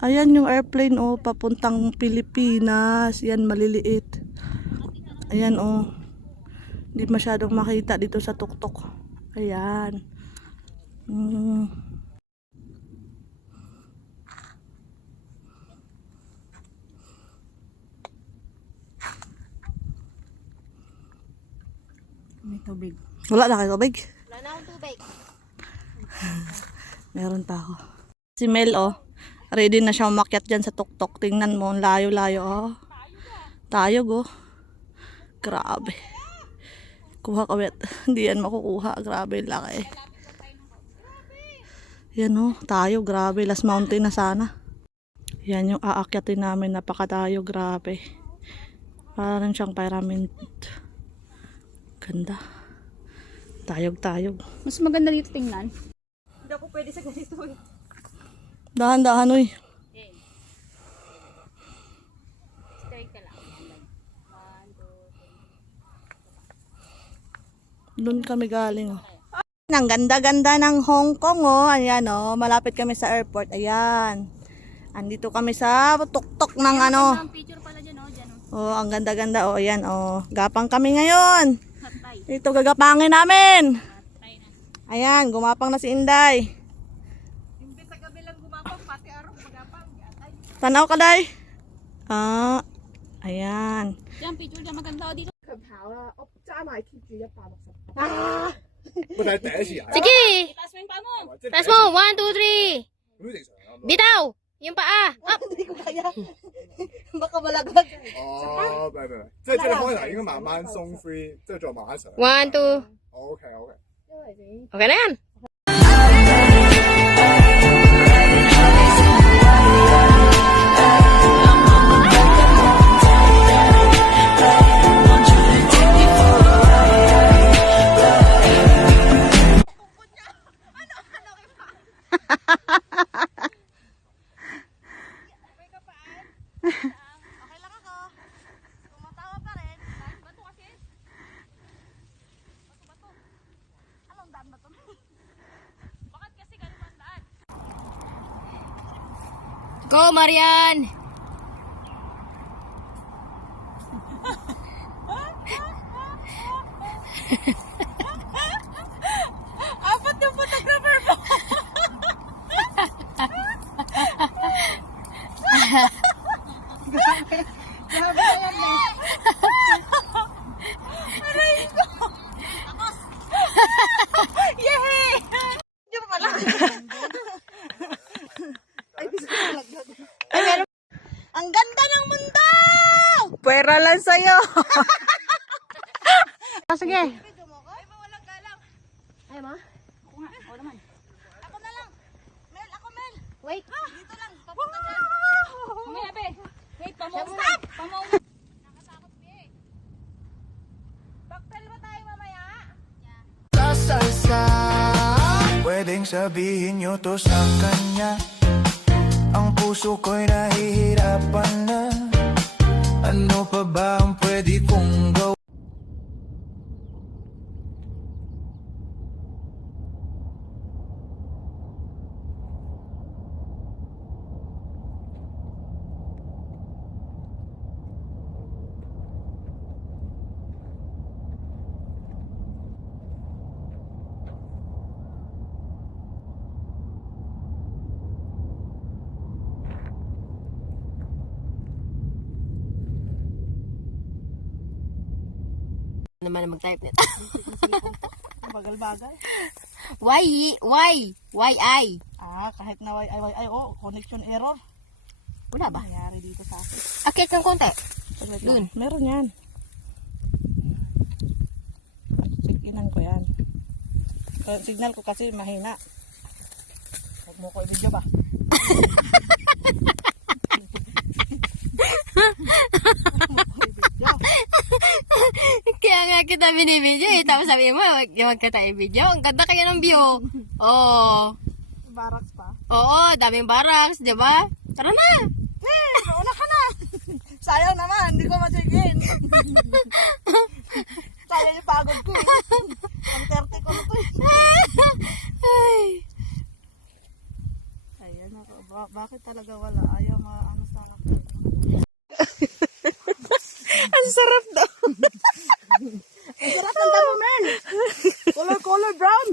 Ayan yung airplane oh, papuntang Pilipinas. Yan, maliliit. Ayan oh. Hindi masyadong makita dito sa tuktok. Ayan. May tubig. Wala na kayo tubig? Wala na akong tubig. Meron pa ako. Si Mel oh. Ready na siya umakyat dyan sa tuktok. Tingnan mo, layo-layo oh. Tayog oh. Grabe. Kuha kawit. Hindi yan makukuha. Grabe, laki. Yan oh, tayo. Grabe. Last mountain na sana. Yan yung aakyatin namin. Napakatayo. Grabe. Parang siyang pyramid. Ganda. Tayog-tayog. Mas maganda dito tingnan. Hindi ako pwede sa ganito eh. Dahan-dahan uy. Okay. Straight ka lang. 1, 2, 3. Doon kami galing oh. Ang ganda-ganda ng Hong Kong oh. Ayan oh. Malapit kami sa airport. Ayan. Andito kami sa tuktok ng ano. Ang picture pala dyan oh. Dyan oh. Oh, ang ganda-ganda oh. Ayan oh. Gapang kami ngayon. Hatay. Ito gagapangin namin. Hatay na. Ayan, gumapang na si Inday. Hindi sa kabilang gumapang, pati araw magapang. Hatay. Tanaw ka, Day. Ah, ayan. Dyan, picture dyan. Maganda oh dito. 不睇第一次啊！ Sige! Itaas mo yung paa mo. 即係 Taas mo! 1, 2, 3! 咁正常啊。 Bitaw! Yung paa! Up! Hindi ko kaya. Baka malaglag. 哦，唔係，即係你開頭應該慢慢鬆 free，即係再慢慢上。 1, 2. OK OK。 Okay na yan! Okay lang ako. Tumatawa pa rin. Bato kasi. Bato. Anong daan ba ito? Bakit kasi ganun mas daan? Go, Marian! Apat yung photographer ko. Grabe yan eh. Yehey! Hindi pa pala. Ay, gusto ko malaglag. Ang ganda ng mundo! Pwera lang sa'yo. Sige. Ay, mawalang galang. Ayaw mo? Ako nga. Oo naman. Ako na lang. Mel, ako Mel. Wait! Dito lang. Papunta dyan. Mamaya, be. Wait, stop! Pamauna. Nakatakot, be. Backpedal ba tayo mamaya? Kasalsa Pwedeng sabihin nyo to sa kanya Ang puso ko'y nahihirapan na Ano pa ba ang pwede kong gawin? Naman na mag-type nito. Bagal-bagal. Why? I? Kahit na ay, oh, connection error. Wala ba? Nangyari dito sa akin. Akit ng konti. Dun. Meron yan. Check-inan ko yan. Signal ko kasi mahina. Huwag mo ko i-video ba? Kaya nga kita binibidyo eh. Tapos sabi mo, huwag ka tayo video. Ang ganda kaya ng view. Oo. Barracks pa. Oo, daming barracks, di ba? Tara na! Nauna ka na! Sayang naman, hindi ko masigin. Sayang yung pagod ko eh. Ang 30 ko na to eh. Ay. Ayan ako. Bakit talaga wala? Ayaw ano sana. Ang sarap daw. Ang sarap ng tabo, man. Color brown.